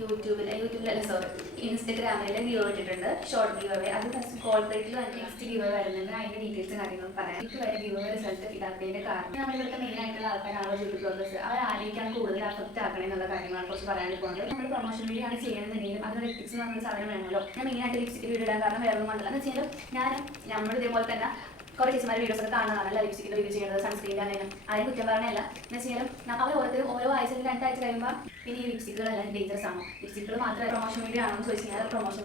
യൂട്യൂബിലല്ല sorry ഇൻസ്റ്റഗ്രാമിൽ give ഇട്ടിട്ടുണ്ട് short give away. അത് ഫസ്റ്റ് കോർപ്പറേറ്റിൽ നെക്സ്റ്റ് ഗീവ് വരുന്നുണ്ട്. അതിന്റെ ഡീറ്റെയിൽസ് കാര്യങ്ങളും പറയാം. ഇത് വരെ ഗീവ് റിസൾട്ട് ഇടാത്തതിന്റെ കാരണം നമ്മളിവിടുത്തെ മെയിൻ ആയിട്ടുള്ള ആൾക്കാരാണോ ബ്യൂട്ടി ബ്ലോഗേഴ്സ്, അവർ ആരെയൊക്കെയാണ് കൂടുതൽ അഫക്റ്റ് ആക്കണേ എന്നുള്ള കാര്യങ്ങളെ കുറിച്ച് പറയാൻ പോകുന്നത്. നമ്മൾ പ്രൊമോഷൻ വീഡിയോ ആണ് ചെയ്യണമെന്നുണ്ടെങ്കിലും അതിന് ലിപ്സ്റ്റിക്സ് എന്ന് പറഞ്ഞ സാധനം വേണമല്ലോ. ഞാൻ മെയിൻ ആയിട്ട് ലിപ്സ്റ്റിക് വീഡിയോ ഇടാൻ കാരണം വേറെ ഒന്നും ഉണ്ടല്ലോ എന്ന് വെച്ചാൽ നമ്മൾ ഇതേപോലെ തന്നെ കുറേ ചേച്ചിമാർ വീഡിയോസ് ഒക്കെ കാണുന്നതാണല്ലോ ലിപ്സ്റ്റിക്കിൽ റിവ്യൂ ചെയ്യുന്നത്, സൺസ്ക്രീൻ്റെ ആണെങ്കിലും ആരും കുറ്റം പറഞ്ഞല്ല. എന്ന് വെച്ചാൽ അവർ ഓരോ ആഴ്ചയിൽ 2 ആഴ്ച കഴിയുമ്പോൾ പിന്നെ ഈ ലിപ്സ്റ്റിക്കുകളെല്ലാം ഡേഞ്ചറസ് ആണോ, ലിപ്സ്റ്റിക്കുകൾ മാത്രമേ പ്രൊമോഷൻ വീഡിയോ ആണോ എന്ന് ചോദിച്ചു കഴിഞ്ഞാൽ പ്രൊമോഷൻ.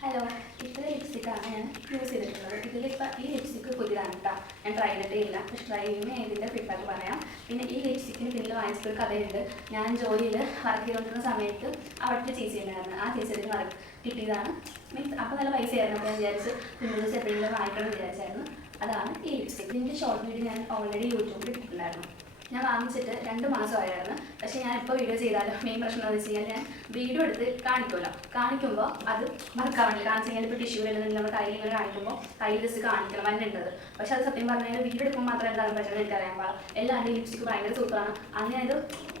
ഹലോ, ഇത്ര ലിപ്സ്റ്റിക്കാണ് ഞാൻ യൂസ് ചെയ്തിട്ടുള്ളത്. ഇതിലിപ്പോൾ ഈ ലിപ്സ്റ്റിക്ക് പുതിയതാണ് കേട്ടോ, ഞാൻ ട്രൈ ചെയ്തിട്ടേ ഇല്ല. പക്ഷെ ട്രൈ ചെയ്യുമ്പോൾ ഇതിൻ്റെ ഫീഡ്ബാക്ക് പറയാം. പിന്നെ ഈ ലിപ്സ്റ്റിക്കിന് പിന്നിൽ വാങ്ങിച്ചൊരു കഥയുണ്ട്. ഞാൻ ജോലിയിൽ വർക്ക് ചെയ്തുകൊണ്ടിരുന്ന സമയത്ത് അവിടുത്തെ ചേച്ചി ഉണ്ടായിരുന്നു. ആ ചേച്ചിയിൽ വർക്ക് കിട്ടിയതാണ്. മീൻസ് അപ്പോൾ നല്ല പൈസയായിരുന്നു. അപ്പോൾ ഞാൻ വിചാരിച്ച് പിന്നീട് എപ്പോഴെങ്കിലും വാങ്ങിക്കണം എന്ന് വിചാരിച്ചായിരുന്നു. അതാണ് ഈ ലിപ്സ്റ്റിക്. ഇതിൻ്റെ ഷോർട്ട് വീഡിയോ ഞാൻ ഓൾറെഡി യൂട്യൂബിൽ ഇട്ടിട്ടുണ്ടായിരുന്നു. ഞാൻ വാങ്ങിച്ചിട്ട് 2 മാസമായിരുന്നു. പക്ഷേ ഞാൻ ഇപ്പോൾ വീഡിയോ ചെയ്താലോ മെയിൻ പ്രശ്നം എന്ന് വെച്ച് കഴിഞ്ഞാൽ ഞാൻ വീഡിയോ എടുത്ത് കാണിക്കുമല്ലോ, കാണിക്കുമ്പോൾ അത് വർക്കാവണില്ല. കാരണം വെച്ച് കഴിഞ്ഞാൽ ഇപ്പോൾ ടിഷ്യൂ വരുന്നുണ്ടെങ്കിൽ നമ്മൾ കയ്യിൽ ഇങ്ങനെ കാണിക്കുമ്പോൾ കയ്യിൽ ജസ്റ്റ് കാണിക്കണം വന്നിട്ടുണ്ടത്. പക്ഷെ അത് സത്യം പറഞ്ഞാൽ വീഡിയോ എടുക്കുമ്പോൾ മാത്രമേ എന്താകാൻ പറ്റുന്നത് എനിക്കറിയാൻ പാടില്ല. എല്ലാവരുടെ ലിപ്സ്റ്റിക്ക് ഭയങ്കര സൂപ്പറാണ്. അങ്ങനെ ഇത്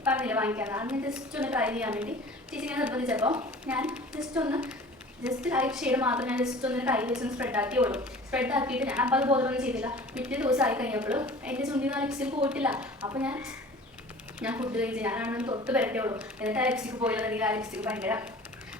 പറഞ്ഞില്ല വാങ്ങിക്കാതെ അങ്ങനെ ജസ്റ്റ് ഒന്ന് ട്രൈ ചെയ്യാൻ വേണ്ടി ചേച്ചി ഞാൻ നിർബന്ധിച്ചപ്പോൾ ഞാൻ ജസ്റ്റ് ലൈറ്റ് ഷെയ്ഡ് മാത്രം ഞാൻ ജസ്റ്റ് ഒന്ന് കയ്യിൽ വെച്ചൊന്ന് സ്പ്രെഡ് ആക്കിയുള്ളൂ. സ്പ്രെഡ് ആക്കിയിട്ട് ഞാൻ അപ്പോൾ അത് ബോധമൊന്നും ചെയ്തില്ല. പിറ്റേ ദിവസം ആയി കഴിഞ്ഞപ്പോൾ എൻ്റെ ചുണ്ടിൽ നിന്ന് ആ ലിപ്സ്റ്റിക് പോയിട്ടില്ല. അപ്പോൾ ഞാൻ ഫുഡ് കഴിച്ച് ഞാനാണെന്ന് തൊട്ട് വരട്ടേ ഉള്ളൂ. എന്നിട്ട് ആ ലിപ്സ്റ്റിക് പോയില്ലെന്നുണ്ടെങ്കിൽ ആ ലിപ്സ്റ്റിക് ഭയങ്കര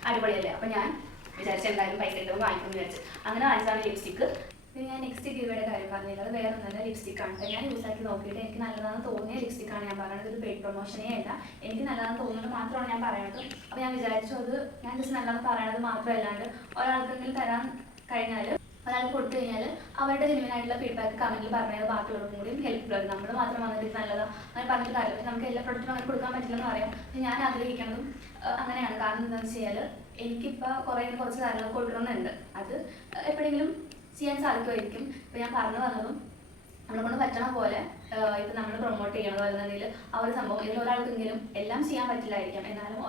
അടിപൊളിയല്ലേ. അപ്പോൾ ഞാൻ വിചാരിച്ച് എന്തായാലും പൈസ കിട്ടുമ്പോൾ വാങ്ങിക്കുമെന്ന് വിചാരിച്ചു. അങ്ങനെ വാങ്ങിച്ചതാണ് ലിപ്സ്റ്റിക്ക്. പിന്നെ ഞാൻ നെക്സ്റ്റ് ഗീവയുടെ കാര്യം പറഞ്ഞത് വേറെ ഒന്നല്ല ലിപ്സ്റ്റിക്കാണ്. ഞാൻ യൂസ് ആക്കി നോക്കിയിട്ട് എനിക്ക് നല്ലതാണെന്ന് തോന്നിയ ലിപ്സ്റ്റിക്കാണ് ഞാൻ പറയുന്നത്. ഒരു പെയ്ഡ് പ്രൊമോഷനേ അല്ല, എനിക്ക് നല്ലതാണെന്ന് തോന്നുന്നത് മാത്രമാണ് ഞാൻ പറയുന്നത്. അപ്പോൾ ഞാൻ വിചാരിച്ചു അത് ഞാൻ ജസ്റ്റ് നല്ലതെന്ന് പറയുന്നത് മാത്രമല്ലാണ്ട് ഒരാൾക്കെങ്കിലും തരാൻ കഴിഞ്ഞാൽ ഒരാൾക്ക് കൊടുത്തു കഴിഞ്ഞാൽ അവരുടെ ജെന്യുവനായിട്ടുള്ള ഫീഡ്ബാക്ക് കമൻറ്റിൽ പറഞ്ഞത് ബാക്കിയുള്ളവർക്കും കൂടിയും ഹെൽപ്ഫുൾ ആണ്. നമ്മൾ മാത്രം വന്നിട്ട് നല്ലതാണ് അങ്ങനെ പറഞ്ഞിട്ട് കാര്യമില്ല. നമുക്ക് എല്ലാ പ്രൊഡക്റ്റും അങ്ങനെ കൊടുക്കാൻ പറ്റില്ലെന്ന് പറയാം. പക്ഷേ ഞാൻ ആഗ്രഹിക്കുന്നതും അങ്ങനെയാണ്. കാരണം എന്താണെന്ന് വെച്ചാൽ എനിക്കിപ്പോൾ കുറച്ച് കാര്യങ്ങൾ കൊടുക്കണമെന്നുണ്ട്. അത് എപ്പോഴെങ്കിലും ചെയ്യാൻ സാധിക്കുമായിരിക്കും. ഇപ്പോൾ ഞാൻ പറഞ്ഞു വന്നതും നമ്മളെ കൊണ്ട് പറ്റണ പോലെ ഇപ്പം നമ്മൾ പ്രൊമോട്ട് ചെയ്യണത് വരുന്നതിൽ ആ ഒരു സംഭവം ഇതിൽ ഒരാൾക്കെങ്കിലും എല്ലാം ചെയ്യാൻ പറ്റില്ലായിരിക്കാം. എന്നാലും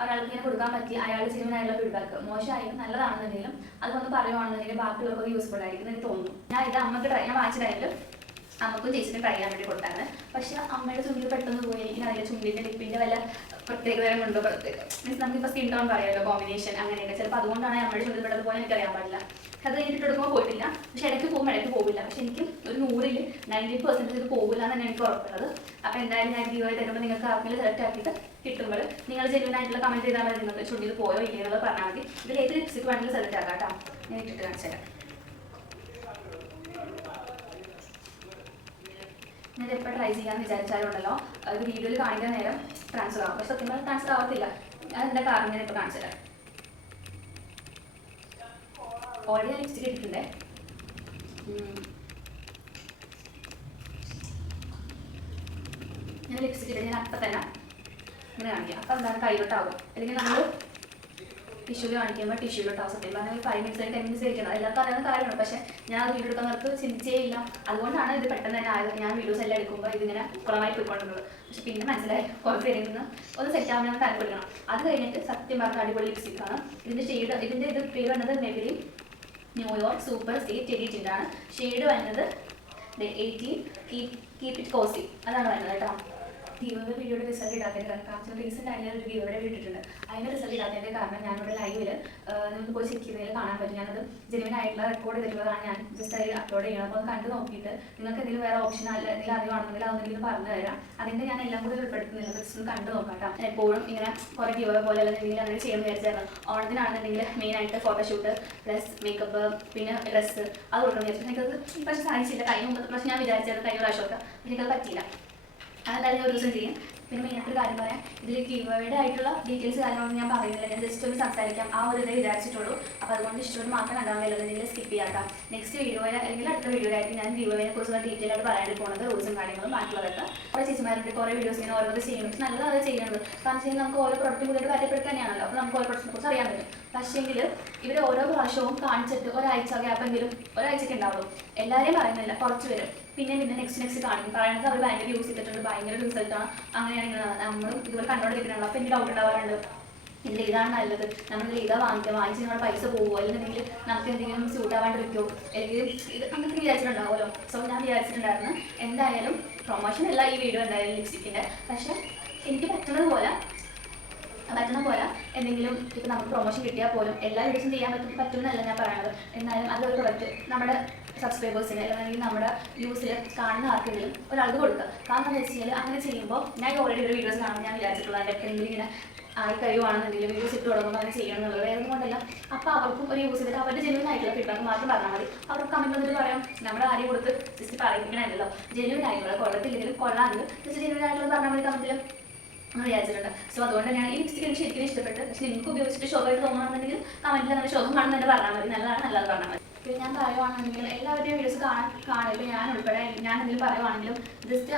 ഒരാൾക്ക് ഇങ്ങനെ കൊടുക്കാൻ പറ്റി അയാളുടെ ജെന്യുവനായിട്ടുള്ള ഫീഡ്ബാക്ക് മോശമായാലും നല്ലതാണെന്നുണ്ടെങ്കിലും അതൊന്ന് പറയുവാണെന്നുണ്ടെങ്കിൽ ബാക്കിയുള്ളവർക്ക് യൂസ്ഫുൾ ആയിരിക്കും എന്ന് എനിക്ക് തോന്നുന്നു. ഞാൻ ഇത് ഞാൻ വാങ്ങിച്ച ടൈമിൽ അമ്മക്കും ചേച്ചിനും ട്രൈ ചെയ്യാൻ വേണ്ടി കൊടുത്താണ്. പക്ഷേ അമ്മയുടെ ചുണ്ടിൽ പെട്ടെന്ന് പോയി. എനിക്കറിയില്ല ചുണ്ടിൻ്റെ ലിപ്പിൻ്റെ വല്ല പ്രത്യേകതരം കൊണ്ടോ മീൻസ് നമുക്കിപ്പോൾ സ്കിൻ ടോൺ പറയാമല്ലോ, കോമ്പിനേഷൻ അങ്ങനെയൊക്കെ. ചിലപ്പോൾ അതുകൊണ്ടാണ് അമ്മയുടെ ചുണ്ടിൽ പെട്ടെന്ന് പോയാൽ എനിക്കറിയാൻ പാടില്ല. അത് കഴിഞ്ഞിട്ട് എടുക്കുമ്പോൾ പോയിട്ടില്ല. പക്ഷേ ഇടയ്ക്ക് പോവില്ല. പക്ഷേ എനിക്ക് ഒരു 100ൽ 90% ഇത് പോകില്ല എന്നാണ് എനിക്ക് ഉറപ്പുള്ളത്. അപ്പോൾ എന്തായാലും ഞാൻ ഗീവ് ആയി തരുമ്പോൾ നിങ്ങൾക്ക് ആർക്കെങ്കിലും സെലക്ട് ആക്കിയിട്ട് കിട്ടുമ്പോൾ നിങ്ങൾ ജെന്യുവൻ ആയിട്ടുള്ള കമൻറ്റ് ചെയ്താൽ മതി. നിങ്ങൾക്ക് ചുണ്ടിൽ പോയോ ഇല്ലയോ എന്നുള്ളത് പറഞ്ഞാൽ മതി. ഇതിൽ ഏത് ലിപ്സ്റ്റിക് വേണമെങ്കിലും സെലക്ട് ആക്കാം കേട്ടോ. ഞാൻ ഇട്ടിട്ട് കാണിച്ചു തരാം. ഞാൻ എപ്പോൾ ട്രൈ ചെയ്യാമെന്ന് വിചാരിച്ചാലും ഉണ്ടല്ലോ ഇത് വീഡിയോയിൽ കാണിക്കാൻ നേരം ട്രാൻസ്ഫർ ആവും. പക്ഷെ സത്യം പറഞ്ഞാൽ ട്രാൻസ്ഫർ ആവത്തില്ല. അതിൻ്റെ കാരണം ഞാൻ ഇപ്പോൾ കാണിച്ചു തരാം. ഓൾറെഡി ഞാൻ ലിപ്സ്റ്റിക് ഇട്ടിട്ടുണ്ടേ. ഞാൻ ലിപ്സ്റ്റിക് ഇട്ട് ഞാൻ അപ്പം തന്നെ ഇങ്ങനെ കാണിക്കാം. അപ്പം എന്താണ് കൈലോട്ടാവും. അല്ലെങ്കിൽ നമ്മൾ ടിഷ്യൂല് കാണിക്കുമ്പോൾ ടിഷ്യൂലോട്ടാവും. സത്യം പറഞ്ഞാൽ 5 മിനിറ്റ്സ് 10 മിനിറ്റ്സ് കഴിക്കണം. എല്ലാവർക്കും അറിയാവുന്ന കാര്യമാണ്. പക്ഷേ ഞാൻ അത് വീഡിയോ എടുക്കുന്നവർക്ക് ചിന്തിച്ചേ ഇല്ല. അതുകൊണ്ടാണ് ഇത് പെട്ടെന്ന് തന്നെ ആയത്. ഞാൻ വീഡിയോസ് എല്ലാം എടുക്കുമ്പോൾ ഇതിങ്ങനെ കുളമായി പോയിക്കൊണ്ടിരുന്നത്. പക്ഷെ പിന്നെ മനസ്സിലായി കുറച്ച് പേരിൽ നിന്ന് ഒന്ന് സെറ്റ് ആവാൻ ഞാൻ താല്പര്യപ്പെടണം. അത് കഴിഞ്ഞിട്ട് സത്യം പറഞ്ഞ അടിപൊളി ലിപ്സ്റ്റിക്കാണ്. ഇതിൻ്റെ ഇത് പേര് വന്നത് മെബിലിൻ ന്യൂയോർക്ക് സൂപ്പർ സ്റ്റേറ്റ് എഡിറ്റിൻ്റാണ്. ഷെയ്ഡ് വരുന്നത് 18 കീപ് ഇറ്റ് കോസി അതാണ് വരുന്നത് കേട്ടോ. ഗീവയുടെ വീഡിയോയുടെ റിസൾട്ട് ഇടാത്തതിൻ്റെ കാരണം റീസെൻ്റ് ആയിട്ട് ഒരു ഗീവയുടെ ഇട്ടിട്ടുണ്ട്. അതിൻ്റെ റിസൾട്ട് ഇടാത്തതിൻ്റെ കാരണം ഞാനിവിടെ ലൈവിൽ നിങ്ങൾക്ക് പോയി ചെക്ക് ചെയ്തതിൽ കാണാൻ പറ്റും. ഞാനത് ജെന്യുവൻ ആയിട്ടുള്ള റെക്കോർഡ് ചെയ്തിട്ടുള്ളതാണ്. ഞാൻ ജസ്റ്റ് അതിൽ അപ്ലോഡ് ചെയ്യണം. അപ്പോൾ അത് കണ്ട് നോക്കിയിട്ട് നിങ്ങൾക്ക് എന്തെങ്കിലും വേറെ ഓപ്ഷൻ അല്ല എന്തെങ്കിലും അറിയുവാണെന്നെങ്കിൽ അതൊന്നെങ്കിലും പറഞ്ഞു തരാം. അതിൻ്റെ ഞാൻ എല്ലാം കൂടി ഉൾപ്പെടുത്തുന്നില്ല. ജസ്റ്റ് ഒന്ന് കണ്ട് നോക്കാം കേട്ടോ. എപ്പോഴും ഇങ്ങനെ കുറേ ഗീവ പോലെ എന്തെങ്കിലും അങ്ങനെ ചെയ്യാൻ വിചാരിച്ചായിരുന്നു. ഓണത്തിനാണെന്നുണ്ടെങ്കിൽ മെയിനായിട്ട് ഫോട്ടോഷൂട്ട് പ്ലസ് മേക്കപ്പ് പിന്നെ ഡ്രസ്സ് അത് കൊടുക്കണം വിചാരിച്ചു. എനിക്കത് പക്ഷേ സാധിച്ചില്ല. കഴിഞ്ഞ മുമ്പത്തെ പ്രാവശ്യം ഞാൻ വിചാരിച്ചായിരുന്നു കഴിഞ്ഞ പ്രാവശ്യമൊക്കെ. എനിക്കത് പറ്റിയില്ല. അതെന്തായാലും ഞാൻ ഒരു ദിവസം ചെയ്യും. പിന്നെ മെയിനായിട്ടൊരു കാര്യം പറയാം, ഇതിൽ ഗീവയുടെ ആയിട്ടുള്ള ഡീറ്റെയിൽസ് കാര്യങ്ങളൊന്നും ഞാൻ പറയുന്നില്ല. ഞാൻ ജസ്റ്റ് ഒന്ന് സംസാരിക്കാം. ആ ഒരു ഇതേ വിചാരിച്ചിട്ടുള്ളൂ. അപ്പോൾ അതുകൊണ്ട് ഇഷ്ടം മാത്രം കണ്ടാൽ എന്തെങ്കിലും സ്കിപ്പ് ചെയ്യാം. നെക്സ്റ്റ് വീഡിയോയിൽ അല്ലെങ്കിൽ അടുത്ത വീഡിയോയിലായിട്ട് ഞാൻ ഗീവയെ കുറിച്ചുള്ള ഡീറ്റെയിൽ ആയിട്ട് പറയാൻ പോകുന്നത് റൂൾസും കാര്യങ്ങളും ബാക്കിയുള്ളതൊക്കെ. കുറേ ചേച്ചിമാരുടെ കുറേ വീഡിയോസ് ഇങ്ങനെ ഓരോന്ന് ചെയ്യുന്നത് നല്ലതാണ് അത് ചെയ്യുന്നത്. കാരണം വെച്ചാൽ നമുക്ക് ഓരോ പ്രൊഡക്റ്റ് കൂടുതൽ കാര്യപ്പെടുത്തി തന്നെയാണല്ലോ. അപ്പോൾ നമുക്ക് ഓരോ പ്രൊഡക്റ്റിനെ കുറിച്ച് അറിയാൻ പറ്റും. പക്ഷേങ്കിൽ ഇവർ ഓരോ പ്രാവശ്യവും കാണിച്ചിട്ട് ഒരാഴ്ച ഗ്യാപ്പെങ്കിലും ഒരാഴ്ചയ്ക്ക് ഉണ്ടാവുള്ളൂ. എല്ലാവരെയും പറയുന്നില്ല, കുറച്ച് പേരും പിന്നെ നെക്സ്റ്റ് കാണിക്കും. പറയുന്നത് അവർ ഭയങ്കര യൂസ് ചെയ്തിട്ടുണ്ട്, ഭയങ്കര റിസൾട്ടാണ്. അങ്ങനെയാണെങ്കിൽ നമ്മളും ഇതുപോലെ കണ്ടുകൊണ്ടിരിക്കണമല്ലോ. അപ്പോൾ എനിക്ക് ഡൗട്ട് ഉണ്ടാവാറുണ്ട്, ഇതിൽ ഇതാണ് നല്ലത്, നമ്മൾ ഇതാ വാങ്ങിച്ച് നമ്മുടെ പൈസ പോകുമോ, അല്ലെങ്കിൽ നമുക്ക് എന്തെങ്കിലും സ്യൂട്ട് ആവാണ്ടിരിക്കുമോ, അല്ലെങ്കിൽ ഇത് അങ്ങനത്തെ വിചാരിച്ചിട്ടുണ്ടാവുമല്ലോ. സോ ഞാൻ വിചാരിച്ചിട്ടുണ്ടായിരുന്നു എന്തായാലും പ്രൊമോഷൻ അല്ല ഈ വീഡിയോ എന്തായാലും ലിപ്സ്റ്റിക്കിൻ്റെ. പക്ഷേ എനിക്ക് പറ്റുന്നത് പോലെ പറ്റുന്ന പോലെ എന്തെങ്കിലും ഇപ്പോൾ നമുക്ക് പ്രൊമോഷൻ കിട്ടിയാൽ പോലും എല്ലാ വീഡിയോസും ചെയ്യാൻ പറ്റുമെന്നല്ല ഞാൻ പറയുന്നത്. എന്നാലും അതൊരു പ്രൊഡക്റ്റ് നമ്മുടെ സബ്സ്ക്രൈബേഴ്സിന് അല്ലെങ്കിൽ നമ്മുടെ വ്യൂസിൽ കാണുന്ന ആർക്കെങ്കിലും ഒരാൾക്ക് കൊടുക്കുക. കാരണം എന്താ വെച്ച് കഴിഞ്ഞാൽ അങ്ങനെ ചെയ്യുമ്പോൾ ഞാൻ ഓൾറെഡി ഒരു വീഡിയോസ് കാണുമ്പോൾ ഞാൻ വിചാരിച്ചിട്ടുള്ള എൻ്റെ എപ്പോഴെങ്കിലും ഇങ്ങനെ ആയി കഴിയുവാണെന്നുണ്ടെങ്കിൽ വീഡിയോസ് ഇട്ട് തുടങ്ങുമ്പോൾ അങ്ങനെ ചെയ്യണം എന്നുള്ളത് വേറെ കൊണ്ടല്ല. അപ്പോൾ അവർക്കും ഒരു യൂസ് ചെയ്തിട്ട് അവരുടെ ജെന്യൂൻ ആയിട്ടുള്ള ഫീഡ്ബാക്ക് മാത്രം പറഞ്ഞാൽ മതി. അവർക്ക് കമൻറ്റ് വന്നിട്ട് പറയാം നമ്മുടെ ആരെയും കൊടുത്ത് ജസ്റ്റ് പറയിപ്പിക്കണമല്ലോ, ജെന്യൂൻ ആയിട്ടുള്ള കൊള്ളത്തില്ലെങ്കിലും കൊള്ളാമെങ്കിൽ ജസ്റ്റ് ജെന്യൂൻ ആയിട്ടുള്ള പറഞ്ഞാൽ മതി കമൻറ്റിൽ എന്ന് വിചാരിച്ചിട്ടുണ്ട്. സോ അതുകൊണ്ട് ഞാൻ ഈ ലിപ്സ്റ്റിക് എനിക്ക് ശരിക്കും ഇഷ്ടപ്പെട്ടു. പക്ഷേ നിങ്ങൾക്ക് ഉപയോഗിച്ചിട്ട് ശോഭമായിട്ട് തോന്നുകയാണെന്നുണ്ടെങ്കിൽ കമൻറ്റിൽ നല്ല ശോഭമാണെന്ന് തന്നെ പറഞ്ഞാൽ മതി, നല്ലത് പറഞ്ഞാൽ മതി. പിന്നെ ഞാൻ പറയുവാണെന്നുണ്ടെങ്കിൽ എല്ലാവരുടെയും വീഡിയോസ് കാണും. ഇപ്പോൾ ഞാൻ ഉൾപ്പെടെ ഞാൻ എന്തെങ്കിലും പറയുവാണെങ്കിലും ജസ്റ്റ്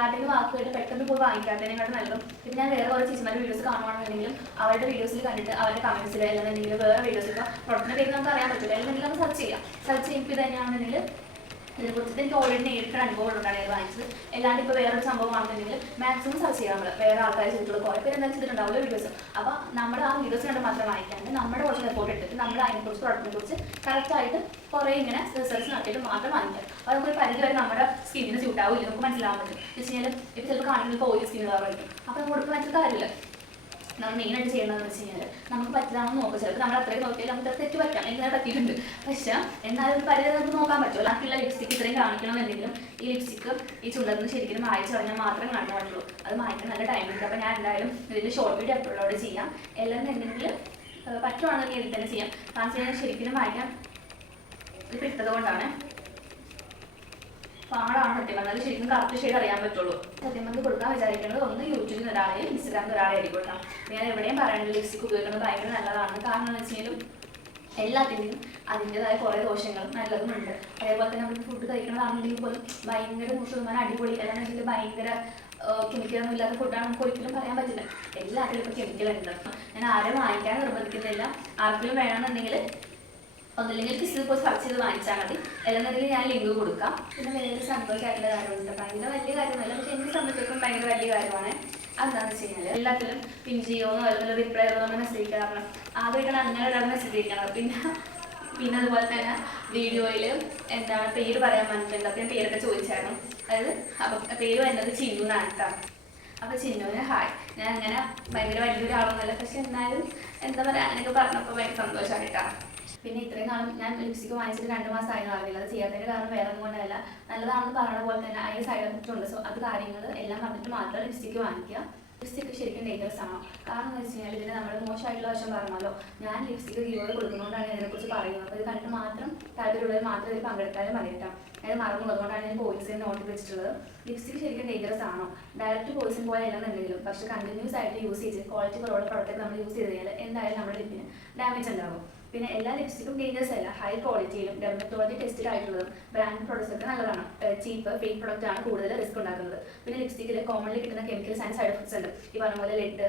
ആരുടെയും വാക്കുമായിട്ട് പെട്ടെന്ന് പോയി വാങ്ങിക്കാത്തതിനെക്കാട്ടും നല്ലതും. പിന്നെ ഞാൻ വേറെ കുറേ ചേച്ചിമാരുടെ വീഡിയോസ് കാണുവാണെന്നുണ്ടെങ്കിലും അവരുടെ വീഡിയോസിൽ കണ്ടിട്ട് അവരുടെ കമൻസിൽ അല്ലെന്നുണ്ടെങ്കിൽ വേറെ വീഡിയോസ് ഇപ്പോൾ പ്രൊഡക്റ്റിൻ്റെ പേര് നമുക്ക് അറിയാൻ പറ്റില്ല, അല്ലെങ്കിൽ നമുക്ക് സെർച്ച് ചെയ്യുമ്പോൾ ഇത് തന്നെയാണെന്നുണ്ടെങ്കിൽ ഇതിനെക്കുറിച്ചിട്ട് എനിക്ക് ഓൾറെഡി നേരിട്ട് അനുഭവം ഉള്ളതാണ് ഞാൻ വാങ്ങിച്ചത്. അല്ലാണ്ട് ഇപ്പോൾ വേറൊരു സംഭവമാണെന്നുണ്ടെങ്കിൽ മാക്സിമം സെർച്ച് ചെയ്യാൻ നമ്മൾ വേറെ ആൾക്കാർ ചെയ്തിട്ടുള്ള കുറേ പേര് എന്താ ചെയ്തിട്ടുണ്ടാവില്ല വീഡിയോസ്. അപ്പോൾ നമ്മൾ ആ വീഡിയോസ് കണ്ട് മാത്രം വാങ്ങിക്കാണ്ട് നമ്മുടെ കുറച്ച് റിപ്പോർട്ട് എടുത്തിട്ട് നമ്മൾ അതിനെക്കുറിച്ച് പ്രൊഡക്റ്റിനെ കുറിച്ച് കറക്റ്റായിട്ട് കുറേ ഇങ്ങനെ റിസർച്ച് നടത്തിയിട്ട് മാത്രം വാങ്ങിക്കാം. അപ്പോൾ നമുക്കൊരു പരിധി വരെ നമ്മുടെ സ്കിന്നിന് സ്യൂട്ടാവില്ല, നമുക്ക് മനസ്സിലാവാൻ പറ്റും. എന്ന് വെച്ച് കഴിഞ്ഞാൽ ഇപ്പോൾ ചിലപ്പോൾ കാണിക്കുന്നത് ഓയിൽ സ്കിൻ കളറായിരിക്കും. അപ്പോൾ നമുക്ക് കൊടുക്കാൻ പറ്റുന്ന കാര്യമില്ല. നമ്മൾ മെയിനായിട്ട് ചെയ്യേണ്ടതെന്ന് വെച്ച് കഴിഞ്ഞാൽ നമുക്ക് പറ്റിയതാണെന്ന് നോക്കുക. ചിലപ്പോൾ നമ്മൾ അത്രയും നോക്കിയാൽ നമുക്ക് തെറ്റ് പറ്റാം, എങ്ങനെ പറ്റിയിട്ടുണ്ട്. പക്ഷേ എന്നാലും ഒരു പരിധി നമുക്ക് നോക്കാൻ പറ്റുമല്ലോ. ബാക്കിയുള്ള ലിപ്സ്റ്റിക്ക് ഇത്രയും കാണിക്കണമെന്നുണ്ടെങ്കിലും ഈ ലിപ്സ്റ്റിക്ക് ഈ ചുണ്ടന്ന് ശരിക്കും മായ്ച്ച് കളഞ്ഞാൽ മാത്രമേ കാണിക്കാൻ പറ്റുള്ളൂ. അത് മായ്ക്കാൻ നല്ല ടൈം ഉണ്ട്. അപ്പോൾ ഞാൻ എന്തായാലും ഇതിൻ്റെ ഷോർട്ട് വീഡിയോ അപ്ലോഡ് ചെയ്യാം. എല്ലാം എന്തെങ്കിലും പറ്റുവാണെങ്കിൽ ഇതിൽ തന്നെ ചെയ്യാം. കാരണം ഞാൻ ശരിക്കും മായ്ക്കാൻ ഇപ്പോൾ ഇട്ടത് കൊണ്ടാണ് പാടാണ് സത്യം പറഞ്ഞാൽ ശരിക്കും കറക്റ്റ് ഷെയ്ഡ് അറിയാൻ പറ്റുള്ളൂ. സത്യം പറഞ്ഞ് കൊടുക്കാൻ വിചാരിക്കുന്നത് ഒന്ന് യൂട്യൂബിൽ നിന്ന് ഒരാളെയും ഇൻസ്റ്റാഗ്രാമിൽ ഒരാളെ ആയിരിക്കും കേട്ടോ. ഞാൻ എവിടെയും പറയുന്നത് ലിപ്സ്റ്റിക് ഉപയോഗിക്കുന്നത് ഭയങ്കര നല്ലതാണ്. കാരണം എന്ന് വെച്ച് കഴിഞ്ഞാൽ എല്ലാത്തിനും അതിൻ്റെതായ കുറേ ദോഷങ്ങളും നല്ലതുമുണ്ട്. അതേപോലെ തന്നെ നമ്മൾ ഫുഡ് കഴിക്കുന്നതാണെന്നുണ്ടെങ്കിൽ പോലും ഭയങ്കര 100% അടിപൊളി അല്ലാന്നുണ്ടെങ്കിൽ ഭയങ്കര കെമിക്കലൊന്നും ഇല്ലാത്ത ഫുഡാണ് നമുക്ക് ഒരിക്കലും പറയാൻ പറ്റില്ല. എല്ലാത്തിലും ഇപ്പോൾ കെമിക്കൽ ഉണ്ട്. ഞാൻ ആരും വാങ്ങിക്കാൻ നിർബന്ധിക്കുന്നില്ല. ആർക്കെങ്കിലും വേണമെന്നുണ്ടെങ്കിൽ ഒന്നില്ലെങ്കിൽ കിസിൽ പോയി സെർച്ച് ചെയ്ത് വാങ്ങിച്ചാൽ മതി. അല്ലെന്നുണ്ടെങ്കിൽ ഞാൻ ലിങ്ക് കൊടുക്കാം. പിന്നെ വേറെ സന്തോഷമായിട്ടുള്ള കാര്യമുണ്ട്. ഭയങ്കര വലിയ കാര്യമൊന്നുമല്ല, പക്ഷേ എനിക്ക് സംബന്ധിച്ചിടത്തോളം ഭയങ്കര വലിയ കാര്യമാണ്. അതെന്താണെന്ന് വെച്ച് കഴിഞ്ഞാൽ എല്ലാത്തിലും പിൻ ചെയ്യുമെന്നോ അല്ലെങ്കിൽ റിപ്ലൈ ചെയ്യുമെന്നോ മെസ്സേജ് കാരണം ആദ്യമായിട്ടാണ് അങ്ങനെ ഒരാൾ മെസ്സേജ് ചെയ്യണം. പിന്നെ അതുപോലെ തന്നെ വീഡിയോയിൽ എന്താണ് പേര് പറയാൻ പറഞ്ഞിട്ടുണ്ട്. അപ്പം ഞാൻ പേരൊക്കെ ചോദിച്ചായിരുന്നു. അതായത് അപ്പം പേര് വരുന്നത് ചിന്നു എന്നാണ് കേട്ടോ. അപ്പോൾ ചിന്നുവിന് ഹായ്. ഞാൻ അങ്ങനെ ഭയങ്കര വലിയൊരാളൊന്നുമല്ല, പക്ഷെ എന്നാലും എന്താ പറയുക അങ്ങനെയൊക്കെ പറഞ്ഞപ്പോൾ ഭയങ്കര സന്തോഷമായിട്ടാണ്. പിന്നെ ഇത്രയും നാളും ഞാൻ ലിപ്സ്റ്റിക്ക് വാങ്ങിച്ചിട്ട് 2 മാസം ആയിരുന്നു അറിയില്ല. അത് ചെയ്യാത്തതിൻ്റെ കാരണം വേറെ ഒന്നും കൊണ്ടല്ല, നല്ലതാണെന്ന് പറയുന്ന പോലെ തന്നെ അതിന് സൈഡ് എഫക്റ്റ് ഉണ്ട്. സോ അത് കാര്യങ്ങൾ എല്ലാം പറഞ്ഞിട്ട് മാത്രം ലിപ്സ്റ്റിക്ക് വാങ്ങിക്കുക. ലിപ്സ്റ്റിക്ക് ശരിക്കും ഡേഞ്ചറസ് ആണോ? കാരണം എന്ന് വെച്ച് കഴിഞ്ഞാൽ ഇതിന് നമ്മൾ മോശമായിട്ടുള്ള വശം പറഞ്ഞല്ലോ. ഞാൻ ലിപ്സ്റ്റിക്ക് ഗീവ് കൊടുക്കുന്നതുകൊണ്ടാണ് ഇതിനെക്കുറിച്ച് പറയുന്നത്. അപ്പോൾ ഇത് കണ്ടിട്ട് മാത്രം താല്പര്യമുള്ളവർ മാത്രം ഇതിൽ പങ്കെടുത്താലും മതി കേട്ടോ. അത് മറന്നു, അതുകൊണ്ടാണ് ഞാൻ പോയിസൺ നോട്ട് വെച്ചിട്ടുള്ളത്. ലിപ്സ്റ്റിക്ക് ശരിക്കും ഡേഞ്ചറസ് ആണോ? ഡയറക്റ്റ് പോയിസൺ പോലെ അല്ലെന്നുണ്ടെങ്കിലും പക്ഷേ കണ്ടിന്യൂസ് ആയിട്ട് യൂസ് ചെയ്ത് ക്വാളിറ്റി കുറവുള്ള പ്രോഡക്റ്റ് നമ്മൾ യൂസ് ചെയ്ത് കഴിഞ്ഞാൽ എന്തായാലും നമ്മുടെ ലിപ്പിന് ഡാമേജ് ഉണ്ടാകും. പിന്നെ എല്ലാ ലിപ്സ്റ്റിക്കും ഡേഞ്ചറസ് അല്ല. ഹൈ ക്വാളിറ്റിയിലും ഡെർമറ്റോളജി ടെസ്റ്റഡ് ആയിട്ടുള്ളതും ബ്രാൻഡ് പ്രോഡക്ട്സ് ഒക്കെ നല്ലതാണ്. ചീപ്പ് ഫേക്ക് പ്രോഡക്റ്റ് ആണ് കൂടുതൽ റിസ്ക് ഉണ്ടാക്കുന്നത്. പിന്നെ ലിപ്സ്റ്റിക്കിൽ കോമൺലി കിട്ടുന്ന കെമിക്കൽസ് ആൻഡ് സൈഡ് എഫക്ട്സ് ഉണ്ട്. ഈ പറഞ്ഞ പോലെ ലെഡ്,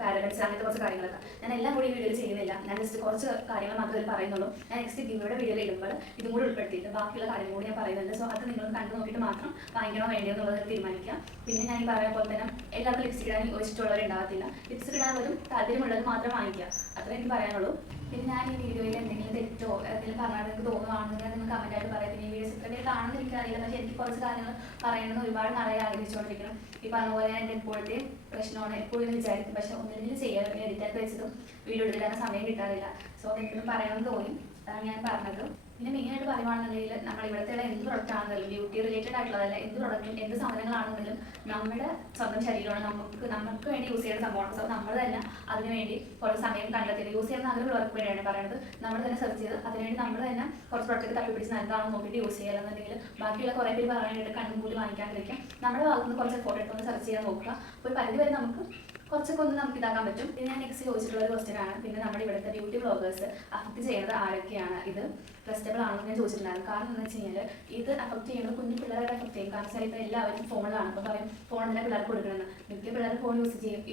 പാരബൻസ് അങ്ങനത്തെ കുറച്ച് കാര്യങ്ങളൊക്കെ ഞാൻ എല്ലാം കൂടി ഈ വീഡിയോയിൽ ചെയ്യുന്നില്ല. ഞാൻ ജസ്റ്റ് കുറച്ച് കാര്യങ്ങൾ മാത്രമേ പറയുന്നുള്ളൂ. ഞാൻ നെക്സ്റ്റ് ഗിവയുടെ വീഡിയോയിൽ ഇടുമ്പോൾ ഇതും കൂടി ഉൾപ്പെടുത്തിയിട്ട് ബാക്കിയുള്ള കാര്യങ്ങൾ കൂടി ഞാൻ പറയുന്നുണ്ട്. സോ അത് നിങ്ങൾ കണ്ടു നോക്കിയിട്ട് മാത്രം വാങ്ങിക്കണോ വേണ്ടിയോ എന്നുള്ളത് തീരുമാനിക്കാം. പിന്നെ ഞാൻ ഈ പറയുന്ന പോലെ തന്നെ എല്ലാവർക്കും ലിപ്സ്റ്റിക് ഇടാൻ ഇഷ്ടമുള്ളവരുണ്ടാകത്തില്ല. ലിപ്സ്റ്റിക് ഇടാൻ താല്പര്യമുള്ളത് മാത്രം വാങ്ങിക്കുക. അത്രേ എനിക്ക് പറയാനുള്ളൂ. പിന്നെ ഞാൻ ഈ വീഡിയോയിൽ എന്തെങ്കിലും തെറ്റോ എന്തെങ്കിലും പറഞ്ഞാൽ നിങ്ങൾക്ക് തോന്നുവാണെന്നുണ്ടെങ്കിൽ നിങ്ങൾ കമൻറ്റായിട്ട് പറയാം. പിന്നെ ഈ വീഡിയോസ് ഇത്ര പേര് കാണുമെന്ന് എനിക്കറിയില്ല, പക്ഷേ എനിക്ക് കുറച്ച് കാര്യങ്ങൾ പറയണമെന്ന് ഒരുപാട് നാളായി ആഗ്രഹിച്ചുകൊണ്ടിരിക്കണം. ഈ പറഞ്ഞ പോലെ ഞാൻ എൻ്റെ എപ്പോഴത്തെ പ്രശ്നമാണ് എപ്പോഴും വിചാരിക്കും, പക്ഷേ ഒന്നിനും ചെയ്യാതെ പിന്നെ എഡിറ്റാക്കി വെച്ചതും വീഡിയോ എടുക്കാൻ സമയം കിട്ടാറില്ല. സോ അതെങ്കിലും പറയണമെന്ന് തോന്നി, അതാണ് ഞാൻ പറഞ്ഞത്. പിന്നെ മെയിനായിട്ട് പറയുവാണെന്നുണ്ടെങ്കിൽ നമ്മൾ ഇവിടുത്തെ എന്ത് പ്രൊഡക്റ്റ് ആണെങ്കിലും ബ്യൂട്ടി റിലേറ്റഡ് ആയിട്ടുള്ളതല്ല, എന്ത് പ്രൊഡക്റ്റും എന്ത് സാധനങ്ങളാണെങ്കിലും നമ്മുടെ സ്വന്തം ശരീരമാണ് നമുക്ക് വേണ്ടി യൂസ് ചെയ്യുന്ന സംഭവമാണ്. സോ നമ്മൾ തന്നെ അതിന് വേണ്ടി കുറച്ച് സമയം കണ്ടെത്തിയത് യൂസ് ചെയ്യുന്ന ആഗ്രഹമുള്ളവർക്ക് വേണ്ടിയാണ് പറയുന്നത്. നമ്മൾ തന്നെ സെർച്ച് ചെയ്ത് അതിനുവേണ്ടി നമ്മൾ തന്നെ കുറച്ച് പ്രൊഡക്റ്റ് തപ്പിപ്പിടിച്ച് നല്ലതാണെന്ന് നോക്കിയിട്ട് യൂസ് ചെയ്യാമെന്നുണ്ടെങ്കിൽ ബാക്കിയുള്ള കുറേ പേര് പറയാനായിട്ട് കണ്ണും കൂടി വാങ്ങിക്കാണ്ടിരിക്കാം. നമ്മുടെ ഭാഗത്തുനിന്ന് കുറച്ച് എഫോർട്ട് എടുത്തൊന്ന് സെർച്ച് ചെയ്യാൻ നോക്കുക. അപ്പോൾ പരിധി വരെ നമുക്ക് കുറച്ചൊക്കെ ഒന്ന് നമുക്ക് ഇതാക്കാൻ പറ്റും. പിന്നെ ഞാൻ നെക്സ്റ്റ് ചോദിച്ചിട്ടുള്ള ഒരു ക്വസ്റ്റ്യൻ ആണ്, പിന്നെ നമ്മുടെ ഇവിടുത്തെ ബ്യൂട്ടി ബ്ലോഗേഴ്സ് അഫക്റ്റ് ചെയ്യുന്നത് ആരൊക്കെയാണ്, ഇത് ട്രസ്റ്റബിൾ ആണെന്ന് ഞാൻ ചോദിച്ചിട്ടുണ്ടായിരുന്നു. കാരണം എന്ന് വെച്ച് കഴിഞ്ഞാൽ ഇത് അഫക്റ്റ് ചെയ്യുന്നത് കുഞ്ഞു പിള്ളേരുടെ അഫക്റ്റ് ചെയ്യും. കാരണം വെച്ചാൽ ഇപ്പോൾ എല്ലാവരും ഫോണിലാണ്. അപ്പോൾ പറയും ഫോണിലെ പിള്ളേർക്ക് കൊടുക്കണമെന്ന്. മിക്ക പിള്ളേർ ഫോൺ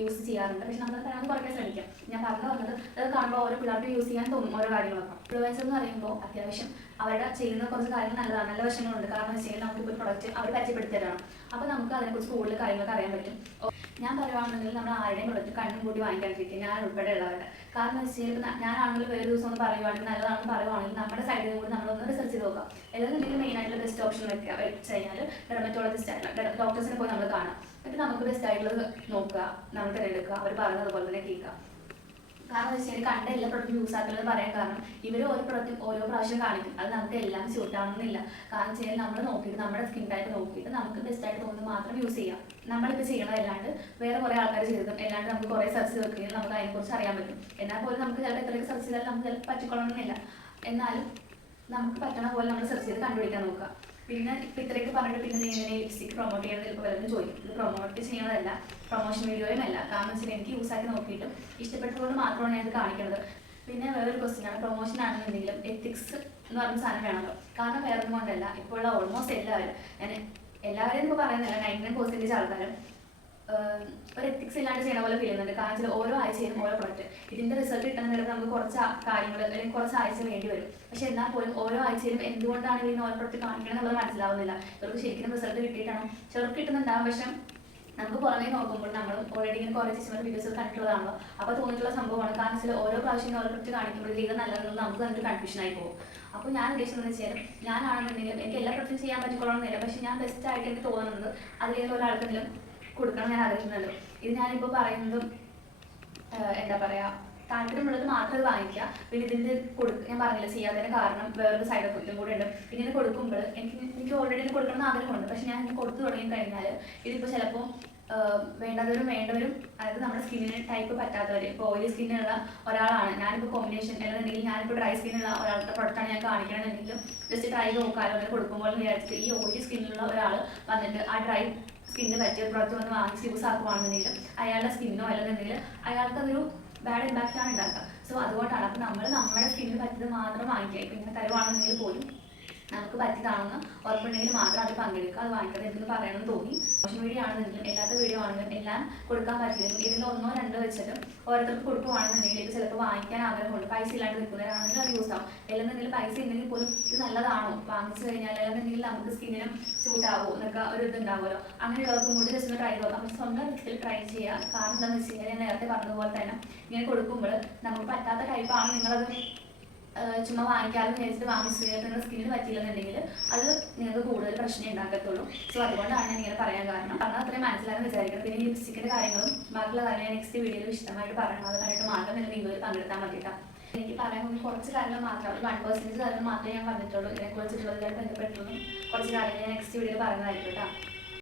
യൂസ് ചെയ്യാറുണ്ട്, പക്ഷെ നമ്മൾ അത് കുറയ്ക്കാൻ ശ്രമിക്കാം. ഞാൻ പറഞ്ഞു വന്നത് അത് കാണുമ്പോൾ ഓരോ പിള്ളേർക്ക് യൂസ് ചെയ്യാൻ തോന്നും ഓരോ കാര്യങ്ങളൊക്കെ. ഇൻഫ്ലുവൻസർ എന്ന് പറയുമ്പോൾ അത്യാവശ്യം അവരുടെ ചെയ്യുന്ന കുറച്ച് കാര്യങ്ങൾ നല്ലതാണ്, നല്ല വശങ്ങളുണ്ട്. കാരണം എന്ന് വെച്ച് കഴിഞ്ഞാൽ നമുക്കിപ്പോൾ ഒരു പ്രൊഡക്റ്റ് അവർ പരിചയപ്പെടുത്തലാണ്. അപ്പോൾ നമുക്ക് അതിനെക്കുറിച്ച് കൂടുതൽ കാര്യങ്ങളൊക്കെ അറിയാൻ പറ്റും. ഞാൻ പറയുവാണെന്നുണ്ടെങ്കിൽ നമ്മൾ ആരുടെയും പ്രൊഡക്റ്റ് കണ്ണും കൂടി വാങ്ങിക്കാണ്ടിരിക്കും, ഞാൻ ഉൾപ്പെടെ ഉള്ളവരുടെ. കാരണം എന്ന് വെച്ച് കഴിഞ്ഞാൽ ഞാനാണെങ്കിൽ വേറെ ദിവസം ഒന്ന് പറയുവാണെങ്കിൽ നല്ലതാണെന്ന് പറയുവാണെങ്കിൽ നമ്മുടെ സൈഡിൽ കൂടി നമ്മളൊന്ന് റിസർച്ച് ചെയ്ത് നോക്കാം. എല്ലാന്നുണ്ടെങ്കിൽ മെയിനായിട്ടുള്ള ബെസ്റ്റ് ഓപ്ഷൻ വെച്ച് കഴിഞ്ഞാൽ ഡെർമറ്റോളജിസ്റ്റ് ആയിട്ടുള്ള ഡോക്ടേഴ്സിനെ പോയി നമ്മൾ കാണാം. എന്നിട്ട് നമുക്ക് ബെസ്റ്റ് ആയിട്ടുള്ളത് നോക്കുക, നമ്മൾ തിരഞ്ഞെടുക്കുക, അവർ പറയുന്നത് പോലെ തന്നെ കേൾക്കുക. കാരണം എന്താ വെച്ചാൽ കണ്ട എല്ലാ പ്രൊഡക്റ്റും യൂസ് ആക്കണമെന്ന് പറയാൻ കാരണം ഇവർ ഓരോ പ്രൊഡക്റ്റും ഓരോ പ്രാവശ്യം കാണിക്കും. അത് നമുക്ക് എല്ലാം സ്യൂട്ട് ആവണമെന്നില്ല. കാരണം വെച്ചാൽ നമ്മൾ നോക്കിയിട്ട് നമ്മുടെ സ്കിൻ ടൈപ്പ് നോക്കിയിട്ട് നമുക്ക് ബെസ്റ്റ് ആയിട്ട് തോന്നുന്നത് മാത്രം യൂസ് ചെയ്യാം. നമ്മളിപ്പോൾ ചെയ്യണതല്ലാണ്ട് വേറെ കുറേ ആൾക്കാർ ചെയ്തതും അല്ലാണ്ട് നമുക്ക് കുറേ സെർച്ച് ചെയ്ത് വെക്കുകയും നമുക്ക് അതിനെക്കുറിച്ച് അറിയാൻ പറ്റും. എന്നാൽ പോലും നമുക്ക് ചിലപ്പോൾ എത്രയൊക്കെ സെർച്ച് ചെയ്താലും നമുക്ക് ചിലപ്പോൾ പറ്റിക്കൊള്ളണമെന്നില്ല. എന്നാലും നമുക്ക് പറ്റണ പോലെ നമ്മൾ സെർച്ച് ചെയ്ത് കണ്ടുപിടിക്കാൻ നോക്കുക. പിന്നെ ഇപ്പം ഇത്രയൊക്കെ പറഞ്ഞിട്ട് പിന്നെ നീ ഇങ്ങനെ ലിപ്സ്റ്റിക് പ്രൊമോട്ട് ചെയ്യുന്നത് ചിലപ്പോൾ വല്ലതും ചോദിക്കും. ഇത് പ്രൊമോട്ട് ചെയ്യണതല്ല, പ്രൊമോഷൻ വീഡിയോയും അല്ല. കാരണം വെച്ചാൽ എനിക്ക് യൂസ് ആക്കി നോക്കിയിട്ടും ഇഷ്ടപ്പെട്ടതുകൊണ്ട് മാത്രമാണ് ഞാൻ ഇത് കാണിക്കുന്നത്. പിന്നെ വേറൊരു ക്വസ്റ്റ്യൻ ആണ്, പ്രൊമോഷൻ ആണെന്നുണ്ടെങ്കിലും എത്തിക്സ് എന്ന് പറഞ്ഞ സാധനം വേണമല്ലോ. കാരണം വേറെ ഒന്നും കൊണ്ടല്ല, ഇപ്പോൾ ഉള്ള ഓൾമോസ്റ്റ് എല്ലാവരും, ഞാൻ എല്ലാവരെയും ഇപ്പോൾ പറയുന്നില്ല, 99% ആൾക്കാരും ഒരു എത്തിക്സ് ഇല്ലാണ്ട് ചെയ്യണ പോലെ ഫീൽ ചെയ്യുന്നുണ്ട്. കാരണം വെച്ചാൽ ഓരോ ആഴ്ചയിലും ഓരോ പ്രൊഡക്റ്റ്, ഇതിൻ്റെ റിസൾട്ട് കിട്ടുന്ന നേരത്തെ നമുക്ക് കുറച്ച് കാര്യങ്ങൾ അല്ലെങ്കിൽ കുറച്ച് ആഴ്ച വേണ്ടി വരും. പക്ഷെ എന്നാൽ പോലും ഓരോ ആഴ്ചയിലും എന്തുകൊണ്ടാണ് ഇതിന് ഓരോ പ്രൊഡക്റ്റ് കാണിക്കണം എന്നുള്ളത് മനസ്സിലാവുന്നില്ല. ഇവർക്ക് ശരിക്കും റിസൾട്ട് കിട്ടിയിട്ടാണോ? ചിലർക്ക് കിട്ടുന്നുണ്ടാകും, പക്ഷെ നമുക്ക് പുറമേ നോക്കുമ്പോൾ നമ്മൾ ഓൾറെഡി ഇങ്ങനെ കുറേ ചേച്ചിമാർ വീഡിയോസ് കണ്ടിട്ടുള്ളതാണല്ലോ. അപ്പോൾ തോന്നിയിട്ടുള്ള സംഭവമാണ്. കാരണം വെച്ചാൽ ഓരോ പ്രാവശ്യം ഓരോ പ്രൊഡക്റ്റ് കാണിക്കുമ്പോൾ ഇത് നല്ലതെന്ന് നമുക്ക് തന്നെ കൺഫ്യൂഷൻ ആയി പോകും. അപ്പോൾ ഞാൻ ഉദ്ദേശിക്കുന്നത് വെച്ചാൽ ഞാനാണെന്നുണ്ടെങ്കിലും എനിക്ക് എല്ലാ പ്രൊഡക്റ്റും ചെയ്യാൻ പറ്റിക്കൊള്ളണമെന്നില്ല. പക്ഷെ ഞാൻ ബെസ്റ്റ് ആയിട്ട് എനിക്ക് തോന്നുന്നത് അതിലേറെ ഒരാൾക്കെങ്കിലും കൊടുക്കണം ഞാൻ ആഗ്രഹിക്കുന്നുണ്ട്. ഇത് ഞാനിപ്പോൾ പറയുന്നതും എന്താ പറയുക, താല്പര്യമുള്ളത് മാത്രം വാങ്ങിക്കുക. പിന്നെ ഇതിൻ്റെ ഞാൻ പറഞ്ഞില്ല ചെയ്യാത്തതിന് കാരണം വേറൊരു സൈഡ് എഫക്റ്റും കൂടെ ഉണ്ട്. ഇങ്ങനെ കൊടുക്കുമ്പോൾ എനിക്ക് ഓൾറെഡി ഇത് കൊടുക്കണമെന്ന് ആഗ്രഹമുണ്ട്. പക്ഷെ ഞാൻ കൊടുത്തു തുടങ്ങി കഴിഞ്ഞാൽ ഇതിപ്പോൾ ചിലപ്പോൾ വേണ്ടവരും അതായത് നമ്മുടെ സ്കിന്നിന് ടൈപ്പ് പറ്റാത്തവർ, ഇപ്പോൾ ഓയിലി സ്കിന്നുള്ള ഒരാളാണ് ഞാനിപ്പോൾ കോമ്പിനേഷൻ അല്ലെന്നുണ്ടെങ്കിൽ ഞാനിപ്പോൾ ഡ്രൈ സ്കിന്നുള്ള ഒരാളുടെ പ്രൊഡക്റ്റാണ് ഞാൻ കാണിക്കണമെന്നുണ്ടെങ്കിലും ജസ്റ്റ് ട്രൈ നോക്കാമല്ലോ അങ്ങനെ കൊടുക്കുമ്പോൾ വിചാരിച്ചിട്ട് ഈ ഓയിലി സ്കിന്നുള്ള ഒരാൾ വന്നിട്ട് ആ ഡ്രൈ സ്കിന്നിന് പറ്റിയ പ്രോഡക്റ്റ് വന്ന് വാങ്ങിച്ച് യൂസ് ആക്കുവാണെന്നുണ്ടെങ്കിലും അയാളുടെ സ്കിന്നോ അല്ലെന്നുണ്ടെങ്കിൽ അയാൾക്കതൊരു ബാഡ് ഇമ്പാക്റ്റ് ആണ് ഉണ്ടാക്കുക. സോ അതുകൊണ്ടാണ് അപ്പോൾ നമ്മൾ നമ്മുടെ സ്കിന്നിന് പറ്റിയത് മാത്രം വാങ്ങിക്കുക. ഇപ്പം ഇങ്ങനെ തരുവാണെന്നുണ്ടെങ്കിൽ പോലും നമുക്ക് പറ്റിയതാണെന്ന് ഉറപ്പുണ്ടെങ്കിൽ മാത്രം അത് പങ്കെടുക്കുക. അത് വാങ്ങിക്കാതെ എന്തെന്ന് പറയണമെന്ന് തോന്നി. സോഷ്യൽ മീഡിയ ആണെന്നെങ്കിലും എല്ലാത്ത വീഡിയോ ആണെങ്കിലും എല്ലാം കൊടുക്കാൻ പറ്റിയതും ഇതിൽ ഒന്നോ രണ്ടോ വെച്ചിട്ട് ഓരോരുത്തർക്ക് കൊടുക്കുവാണെന്നുണ്ടെങ്കിൽ ഇത് ചിലപ്പോൾ വാങ്ങിക്കാൻ ആഗ്രഹമുണ്ട്. പൈസ ഇല്ലാണ്ട് നിൽക്കുന്നവരാണെങ്കിൽ അത് യൂസ് ആവും. അല്ലെന്നുണ്ടെങ്കിൽ പൈസ ഉണ്ടെങ്കിൽ പോലും ഇത് നല്ലതാണോ, വാങ്ങിച്ചു കഴിഞ്ഞാൽ അല്ലെന്നുണ്ടെങ്കിൽ നമുക്ക് സ്കിന്നിനും സ്യൂട്ട് ആവുമോ എന്നൊക്കെ ഒരു ഇതുണ്ടാവുമല്ലോ. അങ്ങനെയുള്ളവർക്കും കൂടി ജസ്റ്റ് ഒന്ന് ട്രൈ നോക്കാം. അപ്പോൾ സ്വന്തം റിസ്കിൽ ട്രൈ ചെയ്യുക. കാരണം എന്താണെന്ന് വെച്ച് കഴിഞ്ഞാൽ ഞാൻ നേരത്തെ പറഞ്ഞതുപോലെ തന്നെ ഇങ്ങനെ കൊടുക്കുമ്പോൾ നമുക്ക് പറ്റാത്ത ടൈപ്പാണ് നിങ്ങളത് ചുമ്മാ വാങ്ങിക്കാതെ വിചാരിച്ചിട്ട് വാങ്ങിച്ച് നിങ്ങളുടെ സ്കിന്നിന് പറ്റിയില്ലെന്നുണ്ടെങ്കിൽ അത് നിങ്ങൾക്ക് കൂടുതൽ പ്രശ്നം ഉണ്ടാക്കത്തുള്ളൂ. സോ അതുകൊണ്ടാണ് ഞാൻ ഇങ്ങനെ പറയാൻ കാരണം. പറഞ്ഞാൽ അത്രയും മനസ്സിലാണെന്ന് വിചാരിക്കണം. പിന്നെ ലിപ്സ്റ്റിക്കിൻ്റെ കാര്യങ്ങളും ബാക്കിയുള്ള കാര്യം നെക്സ്റ്റ് വീഡിയോയിൽ വിശദമായിട്ട് പറയണം. അത് കണ്ടിട്ട് മാത്രം നിങ്ങൾ വീഡിയോയിൽ പങ്കെടുത്താൽ മതിയിട്ടാ. എനിക്ക് പറയാൻ കുറച്ച് കാര്യങ്ങൾ മാത്രം, ഒരു 1% കാര്യങ്ങൾ മാത്രമേ ഞാൻ പറഞ്ഞിട്ടുള്ളൂ. ഇതിനെക്കുറിച്ചിട്ടുള്ളതിലായിട്ട് ബന്ധപ്പെട്ടുള്ളൂ കുറച്ച് കാര്യങ്ങൾ ഞാൻ നെക്സ്റ്റ് വീഡിയോയിൽ പറയുന്നതായിരിക്കും കേട്ടോ.